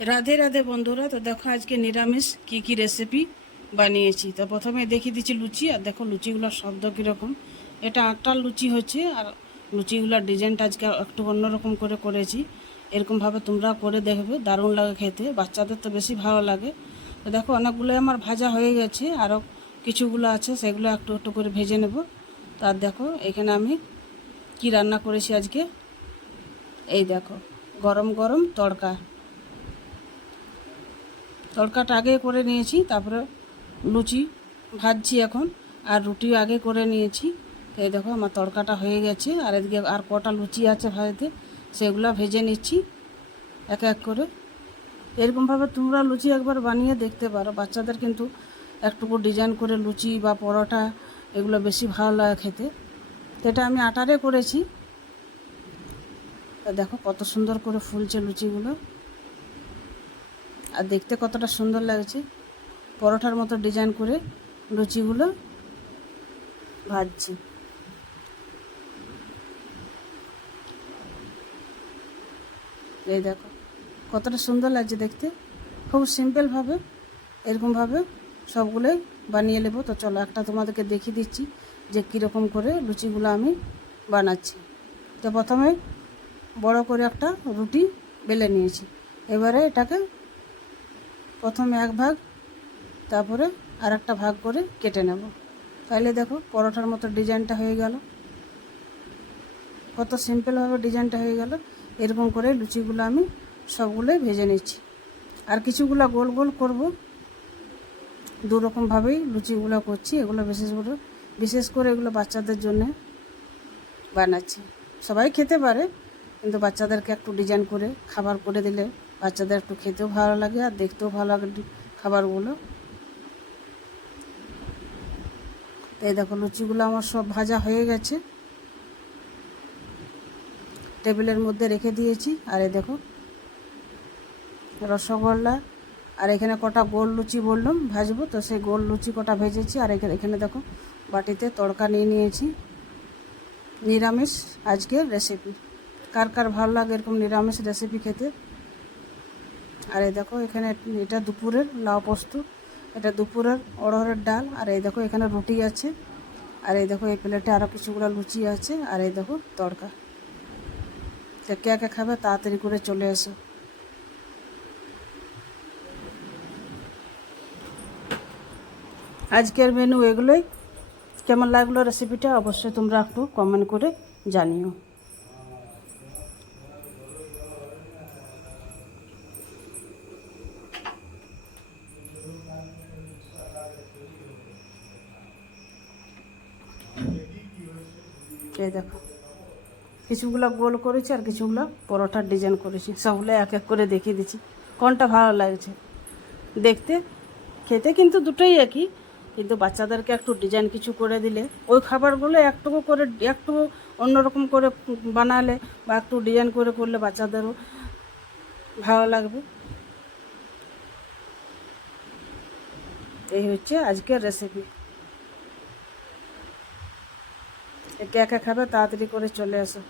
রাধে রাধে বন্ধুরা। তো দেখো আজকে নিরামিষ কি কি রেসিপি বানিয়েছি। তো প্রথমে দেখিয়ে দিচ্ছি লুচি। আর দেখো লুচিগুলোর শব্দ কীরকম। এটা আটার লুচি হচ্ছে। আর লুচিগুলোর ডিজাইনটা আজকে একটু অন্যরকম করে করেছি। এরকমভাবে তোমরাও করে দেখবে, দারুণ লাগে খেতে, বাচ্চাদের তো বেশি ভালো লাগে। তো দেখো অনেকগুলোই আমার ভাজা হয়ে গেছে, আরও কিছুগুলো আছে, সেগুলো একটু একটু করে ভেজে নেব। তার দেখো এখানে আমি কি রান্না করেছি আজকে। এই দেখো গরম গরম তড়কা। তড়কাটা আগে করে নিয়েছি, তারপরে লুচি ভাজছি এখন। আর রুটিও আগে করে নিয়েছি। তো এই দেখো আমার তড়কাটা হয়ে গেছে। আর এদিকে আর কটা লুচি আছে ভাজতে, সেগুলো ভেজে নিচ্ছি এক এক করে। এরকমভাবে তোমরা লুচি একবার বানিয়ে দেখতে পারো। বাচ্চাদের কিন্তু একটুকু ডিজাইন করে লুচি বা পরোটা এগুলো বেশি ভালো লাগে খেতে। তো এটা আমি আটারে করেছি। দেখো কত সুন্দর করে ফুলছে লুচিগুলো, আর দেখতে কতটা সুন্দর লাগছে। পরোটার মতো ডিজাইন করে লুচিগুলো ভাজছি। এই দেখো কতটা সুন্দর লাগছে দেখতে। খুব সিম্পলভাবে এরকমভাবে সবগুলোই বানিয়ে নেব। তো চলো একটা তোমাদেরকে দেখিয়ে দিচ্ছি যে কীরকম করে লুচিগুলো আমি বানাচ্ছি। তো প্রথমে বড় করে একটা রুটি বেলে নিয়েছি। এবারে এটাকে প্রথমে এক ভাগ, তারপরে আর একটা ভাগ করে কেটে নেব। তাইলে দেখো পরোটার মতো ডিজাইনটা হয়ে গেল। কত সিম্পলভাবে ডিজাইনটা হয়ে গেল। এরকম করে লুচিগুলো আমি সবগুলোই ভেজে নিচ্ছি। আর কিছুগুলো গোল গোল করব। দু রকমভাবেই লুচিগুলো করছি। এগুলো বিশেষ করে এগুলো বাচ্চাদের জন্যে বানাচ্ছি। সবাই খেতে পারে, কিন্তু বাচ্চাদেরকে একটু ডিজাইন করে খাবার করে দিলে বাচ্চাদের একটু খেতেও ভালো লাগে আর দেখতেও ভালো লাগে খাবারগুলো। তো এই দেখো লুচিগুলো আমার সব ভাজা হয়ে গেছে, টেবিলের মধ্যে রেখে দিয়েছি। আর এই দেখো রসগোল্লা। আর এখানে কটা গোল লুচি বললাম ভাজবো, তো সেই গোল লুচি কটা ভেজেছি। আর এখানে দেখো বাটিতে তড়কা নিয়ে নিয়েছি। নিরামিষ আজকের রেসিপি। কার কার ভালো লাগে এরকম নিরামিষ রেসিপি খেতে। আর এই দেখো এখানে এটা দুপুরের লাউ পোস্ত, এটা দুপুরের অড়হরের ডাল। আর এই দেখো এখানে রুটি আছে। আর এই দেখো এই প্লেটে আরও কিছুগুলো লুচি আছে। আর এই দেখো তড়কা। তো কে কে খাবে তাড়াতাড়ি করে চলে এসো। আজকের মেনু এগুলোই। কেমন লাগলো রেসিপিটা অবশ্যই তোমরা একটু কমেন্ট করে জানিও। এই দেখো কিছুগুলো গোল করেছি আর কিছুগুলো পরোটার ডিজাইন করেছি। সবগুলো এক এক করে দেখিয়ে দিচ্ছি কোনটা ভালো লাগছে দেখতে। খেতে কিন্তু দুটোই একই, কিন্তু বাচ্চাদেরকে একটু ডিজাইন কিছু করে দিলে ওই খাবারগুলো একটু অন্যরকম করে বানালে বা একটু ডিজাইন করে করলে বাচ্চাদেরও ভালো লাগবে। এই হচ্ছে আজকের রেসিপি। একে একে খাবে তাড়াতাড়ি করে চলে আসো।